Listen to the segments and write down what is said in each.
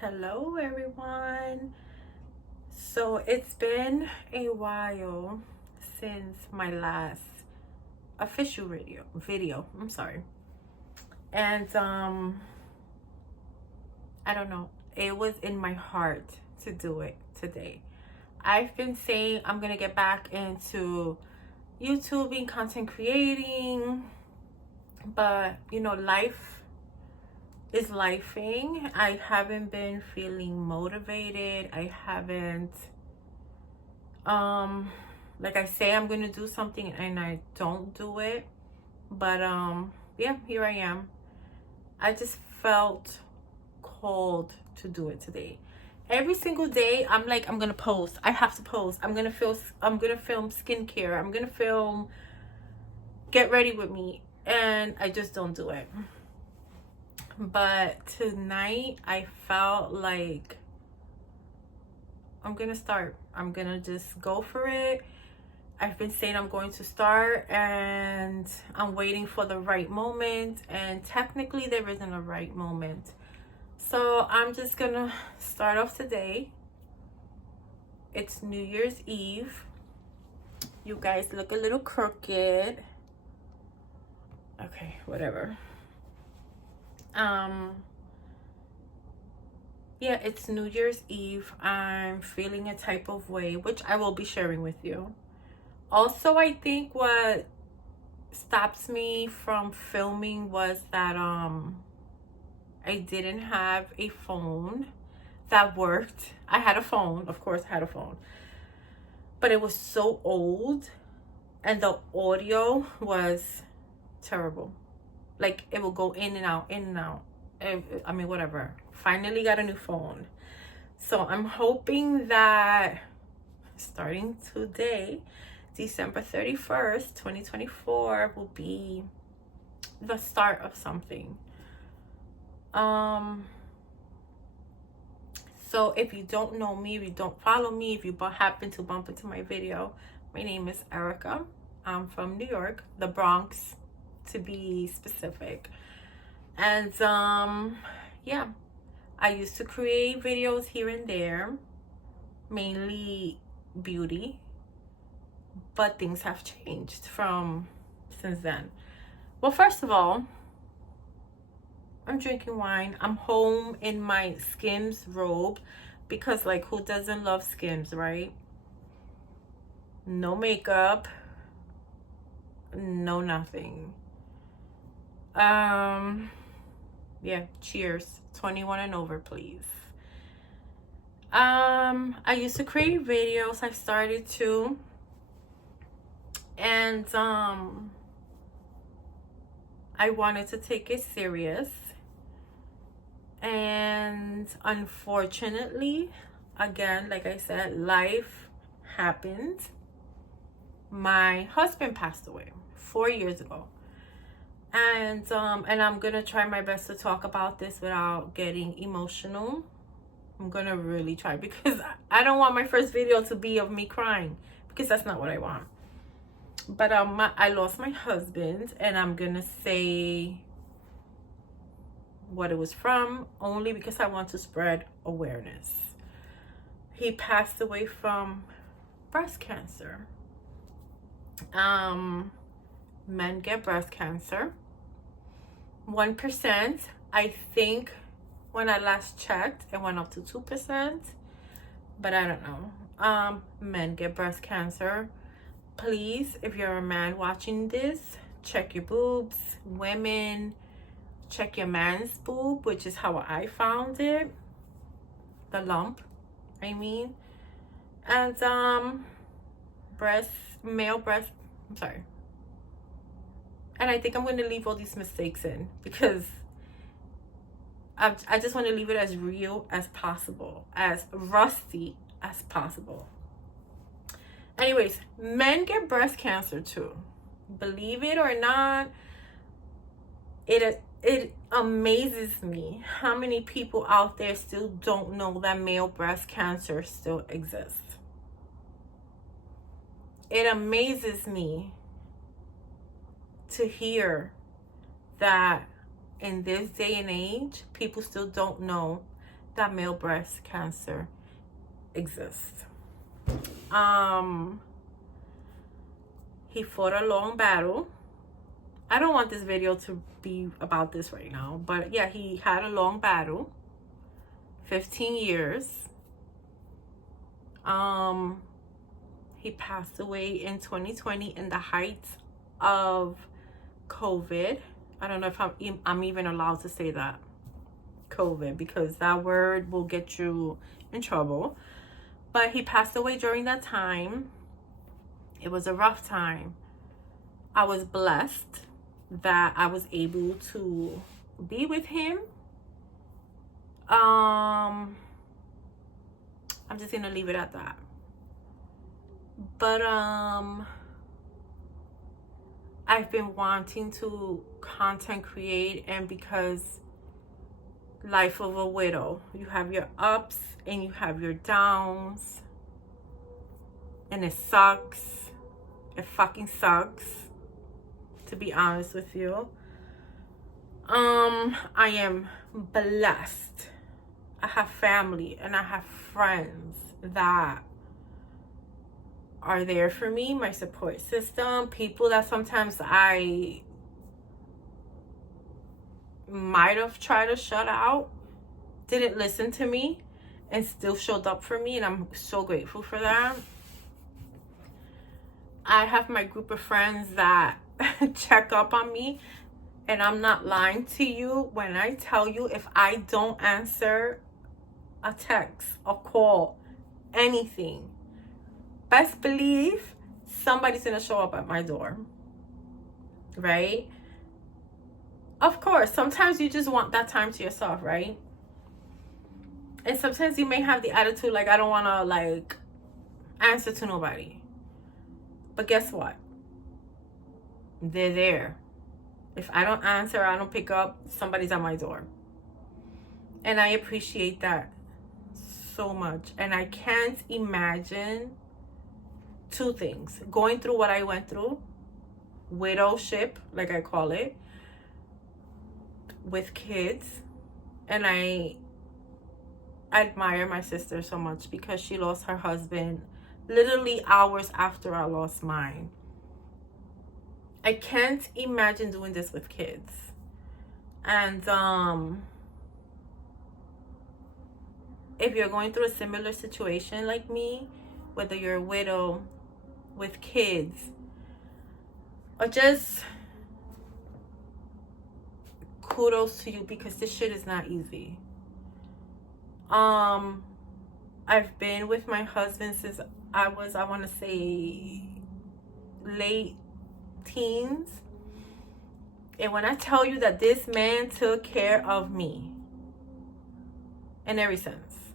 Hello everyone. So it's been a while since my last official video. I'm sorry. And I don't know. It was in my heart to do it today. I've been saying I'm going to get back into YouTubing, content creating, but life is lifing. I haven't been feeling motivated. I haven't like I say I'm gonna do something and I don't do it. But yeah, here I am. I just felt called to do it today. Every single day I'm like, I'm gonna post. I have to post. I'm gonna film skincare. I'm gonna film get ready with me, and I just don't do it. But tonight I felt like I'm gonna start. I'm gonna just go for it. I've been saying I'm going to start, and I'm waiting for the right moment, and technically there isn't a right moment. So I'm just gonna start off today. It's New Year's Eve. You guys look a little crooked. Okay, whatever. Yeah, it's New Year's Eve. I'm feeling a type of way, which I will be sharing with you. Also, I think what stops me from filming was that I didn't have a phone that worked. I had a phone, of course I had a phone, but it was so old and the audio was terrible. Like it will go in and out, in and out. I mean, whatever. Finally got a new phone. So I'm hoping that starting today, December 31st, 2024 will be the start of something. So if you don't know me, if you don't follow me, if you happen to bump into my video, my name is Erika. I'm from New York, the Bronx to be specific. And yeah, I used to create videos here and there, mainly beauty, but things have changed since then. Well, first of all, I'm drinking wine. I'm home in my Skims robe because, like, who doesn't love Skims, right? No makeup, no nothing. Yeah, cheers. 21 and over, please. I used to create videos. I started to, and I wanted to take it serious, and unfortunately, again, like I said, life happened. My husband passed away 4 years ago, and I'm gonna try my best to talk about this without getting emotional. I'm gonna really try, because I don't want my first video to be of me crying, because that's not what I want. But I lost my husband, and I'm gonna say what it was from only because I want to spread awareness. He passed away from breast cancer. Men get breast cancer. 1%, I think, when I last checked, it went up to 2%, but I don't know. Men get breast cancer. Please, if you're a man watching this, check your boobs. Women, check your man's boob, which is how I found it. The lump, I mean. And male breast, I'm sorry. And I think I'm going to leave all these mistakes in, because I just want to leave it as real as possible, as rusty as possible. Anyways, men get breast cancer too. Believe it or not, it amazes me how many people out there still don't know that male breast cancer still exists. It amazes me to hear that in this day and age, people still don't know that male breast cancer exists. He fought a long battle. I don't want this video to be about this right now, but yeah, he had a long battle, 15 years. He passed away in 2020 in the height of COVID. I don't know if I'm even allowed to say that, COVID, because that word will get you in trouble. But he passed away during that time. It was a rough time. I was blessed that I was able to be with him. I'm just gonna leave it at that. But I've been wanting to content create, and because life of a widow, you have your ups and you have your downs, and it sucks. It fucking sucks, to be honest with you. I am blessed. I have family and I have friends that are there for me, my support system, people that sometimes I might have tried to shut out, didn't listen to me, and still showed up for me, and I'm so grateful for that. I have my group of friends that check up on me, and I'm not lying to you when I tell you, if I don't answer a text, a call, anything, best believe somebody's gonna show up at my door, right? Of course, sometimes you just want that time to yourself, right? And sometimes you may have the attitude like, I don't want to like answer to nobody. But guess what? They're there. If I don't answer, I don't pick up, somebody's at my door. And I appreciate that so much. And I can't imagine two things: going through what I went through, widowship, like I call it, with kids. And I admire my sister so much because she lost her husband literally hours after I lost mine. I can't imagine doing this with kids. And if you're going through a similar situation like me, whether you're a widow with kids, or just kudos to you, because this shit is not easy. I've been with my husband since I want to say late teens. And when I tell you that this man took care of me, and ever since,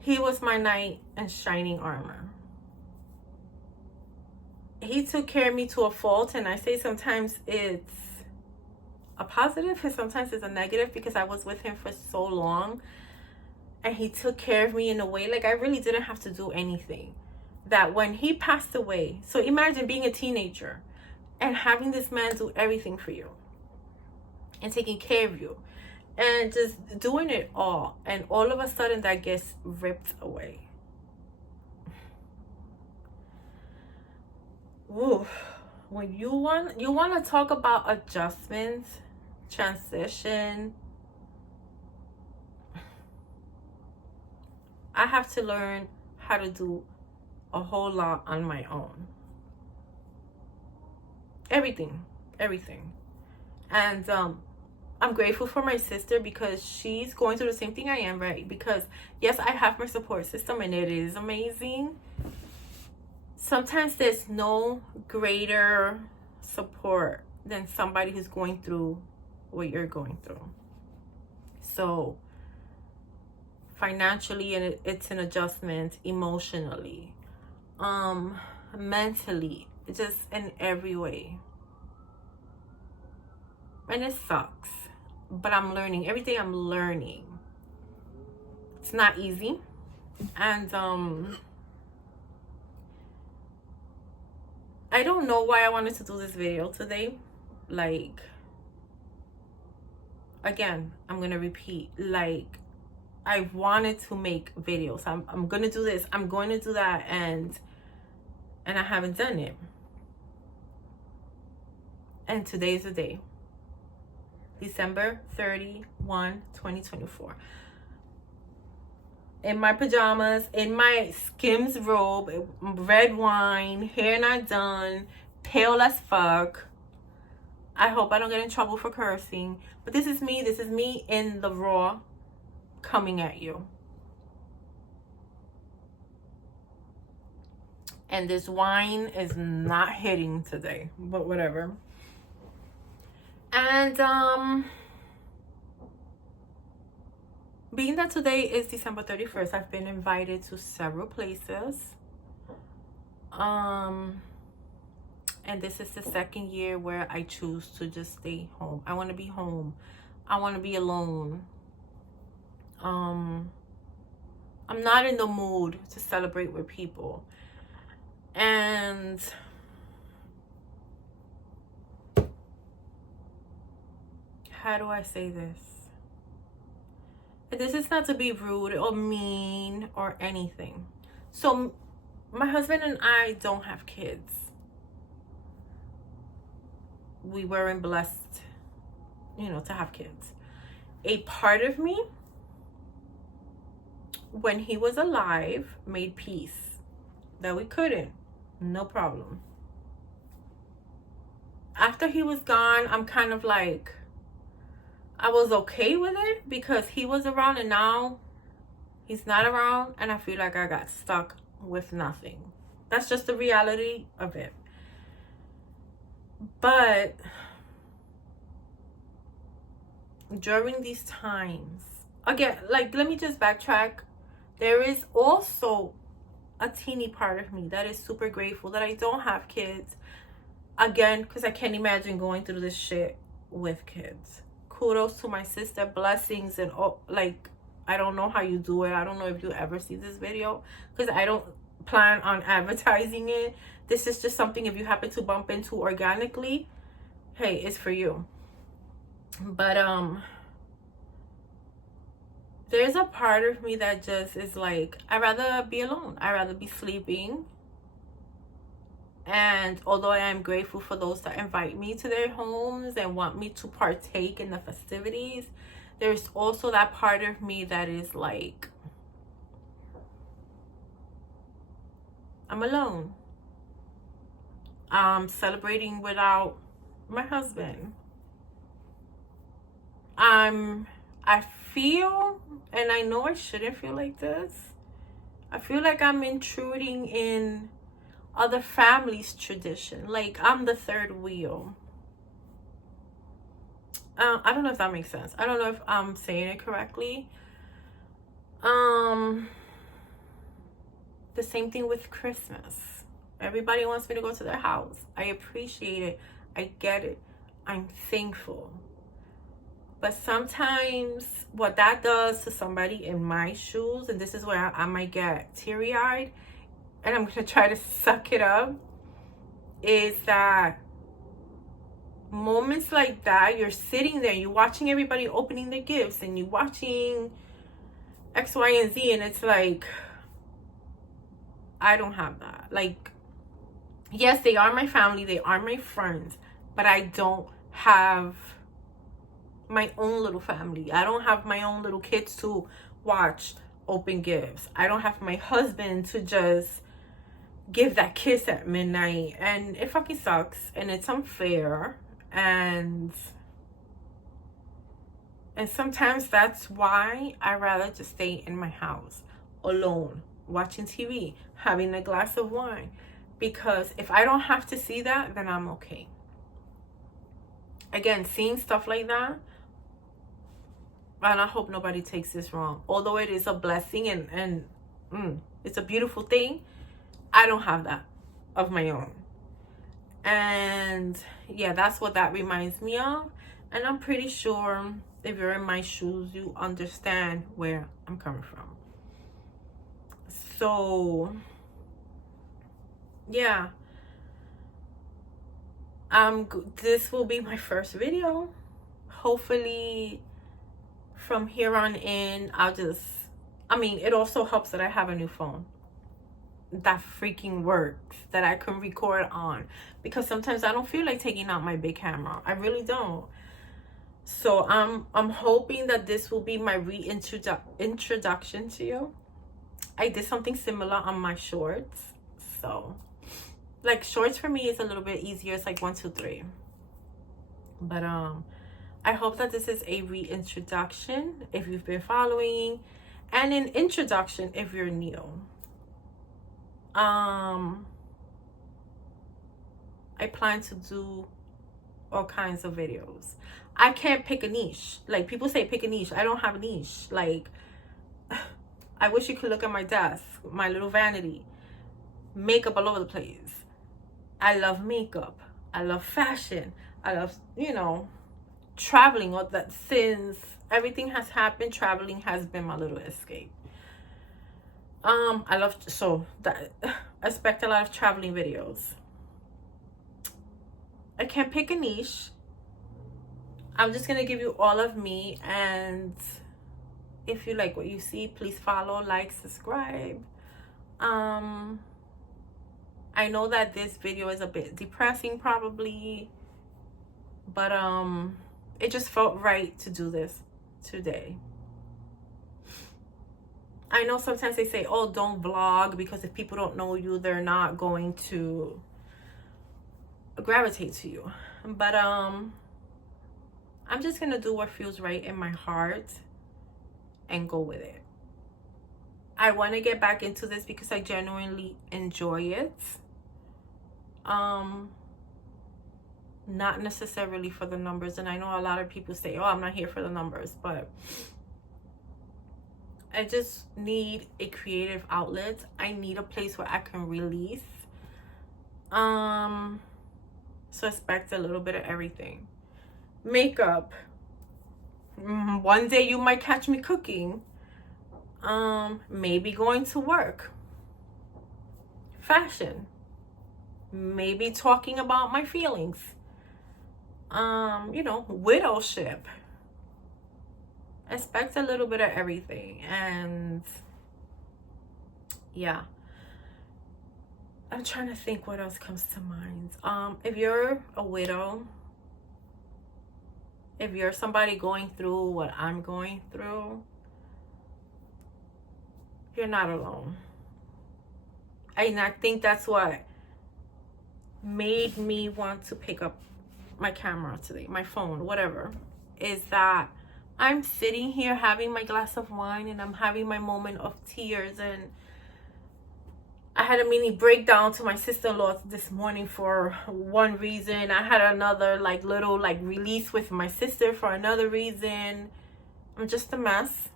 he was my knight in shining armor. He took care of me to a fault, and I say sometimes it's a positive and sometimes it's a negative, because I was with him for so long and he took care of me in a way like I really didn't have to do anything. That when he passed away, so imagine being a teenager and having this man do everything for you and taking care of you and just doing it all, and all of a sudden that gets ripped away. Ooh. When you want to talk about adjustments, transition, I have to learn how to do a whole lot on my own. Everything. And I'm grateful for my sister, because she's going through the same thing I am, right? Because yes, I have my support system and it is amazing. Sometimes there's no greater support than somebody who's going through what you're going through. So financially, and it's an adjustment, emotionally, mentally, just in every way. And it sucks, but I'm learning. Every day I'm learning. It's not easy. And I don't know why I wanted to do this video today. Like, again, I'm gonna repeat, like, I wanted to make videos. I'm gonna do this, I'm going to do that, and I haven't done it. And today's the day. December 31, 2024. In my pajamas, in my Skims robe, red wine, hair not done, pale as fuck. I hope I don't get in trouble for cursing. But this is me. This is me in the raw, coming at you. And this wine is not hitting today, but whatever. And being that today is December 31st, I've been invited to several places. And this is the second year where I choose to just stay home. I want to be home. I want to be alone. I'm not in the mood to celebrate with people. And how do I say this? This is not to be rude or mean or anything. So my husband and I don't have kids. We weren't blessed, to have kids. A part of me, when he was alive, made peace that we couldn't. No problem. After he was gone, I'm kind of like, I was okay with it because he was around and now he's not around, and I feel like I got stuck with nothing. That's just the reality of it. But during these times, again, like, let me just backtrack. There is also a teeny part of me that is super grateful that I don't have kids. Again, because I can't imagine going through this shit with kids. Kudos to my sister, blessings, and all. Like, I don't know how you do it. I don't know if you ever see this video, because I don't plan on advertising it. This is just something, if you happen to bump into organically, hey, it's for you. But there's a part of me that just is like, I'd rather be alone. I'd rather be sleeping. And although I am grateful for those that invite me to their homes and want me to partake in the festivities, there's also that part of me that is like, I'm alone. I'm celebrating without my husband. I feel, and I know I shouldn't feel like this, I feel like I'm intruding in other families' tradition. Like, I'm the third wheel. I don't know if that makes sense. I don't know if I'm saying it correctly. The same thing with Christmas. Everybody wants me to go to their house. I appreciate it. I get it. I'm thankful. But sometimes what that does to somebody in my shoes, and this is where I might get teary-eyed, and I'm going to try to suck it up, is that moments like that, you're sitting there, you're watching everybody opening their gifts, and you're watching X, Y, and Z, and it's like, I don't have that. Like, yes, they are my family, they are my friends, but I don't have my own little family. I don't have my own little kids to watch open gifts. I don't have my husband to just give that kiss at midnight, and it fucking sucks, and it's unfair, and sometimes that's why I rather just stay in my house alone, watching TV, having a glass of wine, because if I don't have to see that, then I'm okay. Again, seeing stuff like that, and I hope nobody takes this wrong, although it is a blessing and it's a beautiful thing, I don't have that of my own. And yeah, that's what that reminds me of. And I'm pretty sure if you're in my shoes, you understand where I'm coming from. So yeah, this will be my first video. Hopefully from here on in, it also helps that I have a new phone that freaking works, that I can record on, because sometimes I don't feel like taking out my big camera. I really don't. So I'm hoping that this will be my introduction to you. I did something similar on my shorts. So like shorts for me is a little bit easier. It's like 1, 2, 3. But I hope that this is a reintroduction if you've been following, and an introduction if you're new. I plan to do all kinds of videos. I can't pick a niche. Like people say pick a niche. I don't have a niche. Like I wish you could look at my desk, my little vanity. Makeup all over the place. I love makeup. I love fashion. I love, traveling. All that, since everything has happened, traveling has been my little escape. I expect a lot of traveling videos. I can't pick a niche. I'm just gonna give you all of me, and if you like what you see, please follow, like, subscribe. I know that this video is a bit depressing probably, but it just felt right to do this today. I know sometimes they say, oh, don't vlog, because if people don't know you, they're not going to gravitate to you. But I'm just gonna do what feels right in my heart and go with it. I want to get back into this because I genuinely enjoy it. Not necessarily for the numbers, and I know a lot of people say, oh, I'm not here for the numbers, but I just need a creative outlet. I need a place where I can release. So expect a little bit of everything. Makeup. One day you might catch me cooking. Maybe going to work. Fashion. Maybe talking about my feelings. Widowship. Expect a little bit of everything. And yeah, I'm trying to think what else comes to mind. If you're a widow, if you're somebody going through what I'm going through, you're not alone. And I think that's what made me want to pick up my camera today, my phone, whatever, is that I'm sitting here having my glass of wine and I'm having my moment of tears. And I had a mini breakdown to my sister-in-law this morning for one reason. I had another little release with my sister for another reason. I'm just a mess.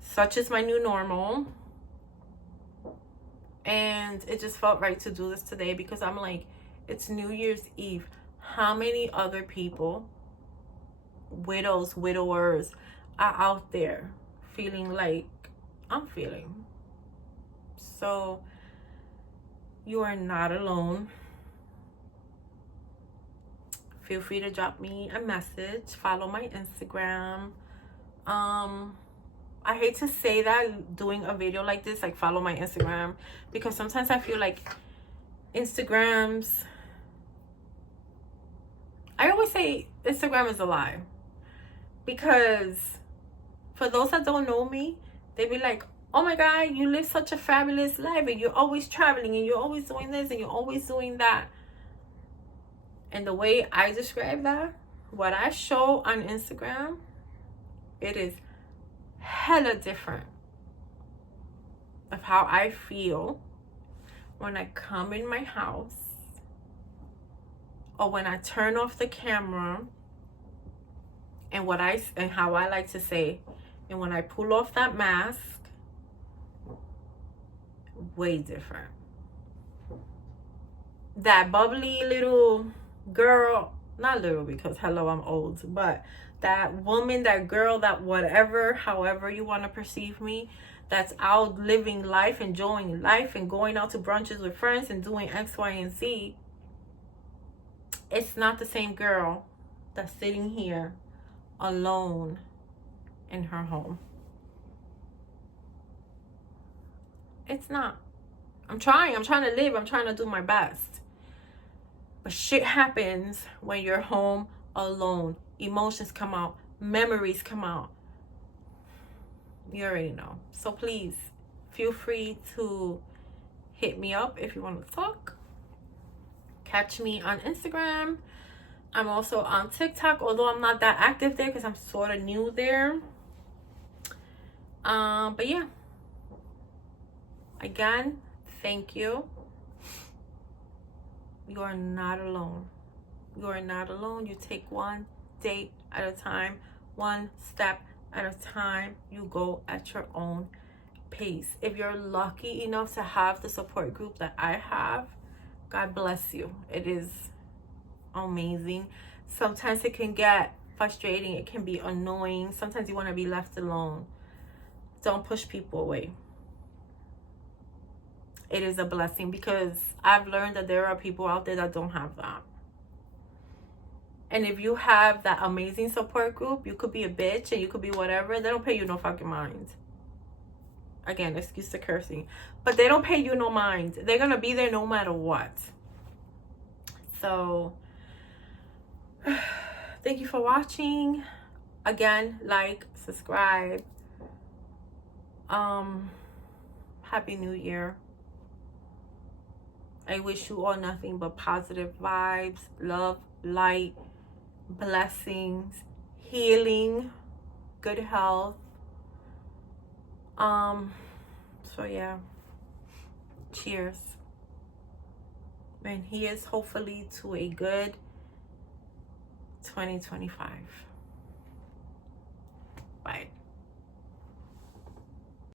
Such is my new normal. And it just felt right to do this today because I'm like, it's New Year's Eve. How many other people, widows, widowers, are out there feeling like I'm feeling? So you are not alone. Feel free to drop me a message. Follow my Instagram. I hate to say that doing a video like this, like follow my Instagram, because sometimes I feel like I always say Instagram is a lie, because for those that don't know me, they be like, oh my God, you live such a fabulous life and you're always traveling and you're always doing this and you're always doing that. And the way I describe that, what I show on Instagram, it is hella different of how I feel when I come in my house, or when I turn off the camera, and how I like to say, and when I pull off that mask, way different. That bubbly little girl, not little because hello, I'm old, but that woman, that girl, that whatever, however you want to perceive me, that's out living life, enjoying life, and going out to brunches with friends and doing X, Y, and Z. It's not the same girl that's sitting here alone in her home. It's not. I'm trying to live, I'm trying to do my best. But shit happens when you're home alone. Emotions come out, memories come out. You already know. So please feel free to hit me up if you want to talk. Catch me on Instagram. I'm also on TikTok, although I'm not that active there because I'm sort of new there. But yeah. Again, thank you. You are not alone. You are not alone. You take one day at a time, one step at a time. You go at your own pace. If you're lucky enough to have the support group that I have, God bless you. It is amazing. Sometimes it can get frustrating. It can be annoying. Sometimes you want to be left alone. Don't push people away. It is a blessing because I've learned that there are people out there that don't have that. And if you have that amazing support group, you could be a bitch and you could be whatever. They don't pay you no fucking mind. Again, excuse the cursing. But they don't pay you no mind. They're going to be there no matter what. So, thank you for watching. Again, like, subscribe. Happy New Year. I wish you all nothing but positive vibes, love, light, blessings, healing, good health. So yeah, cheers. And here's hopefully to a good 2025.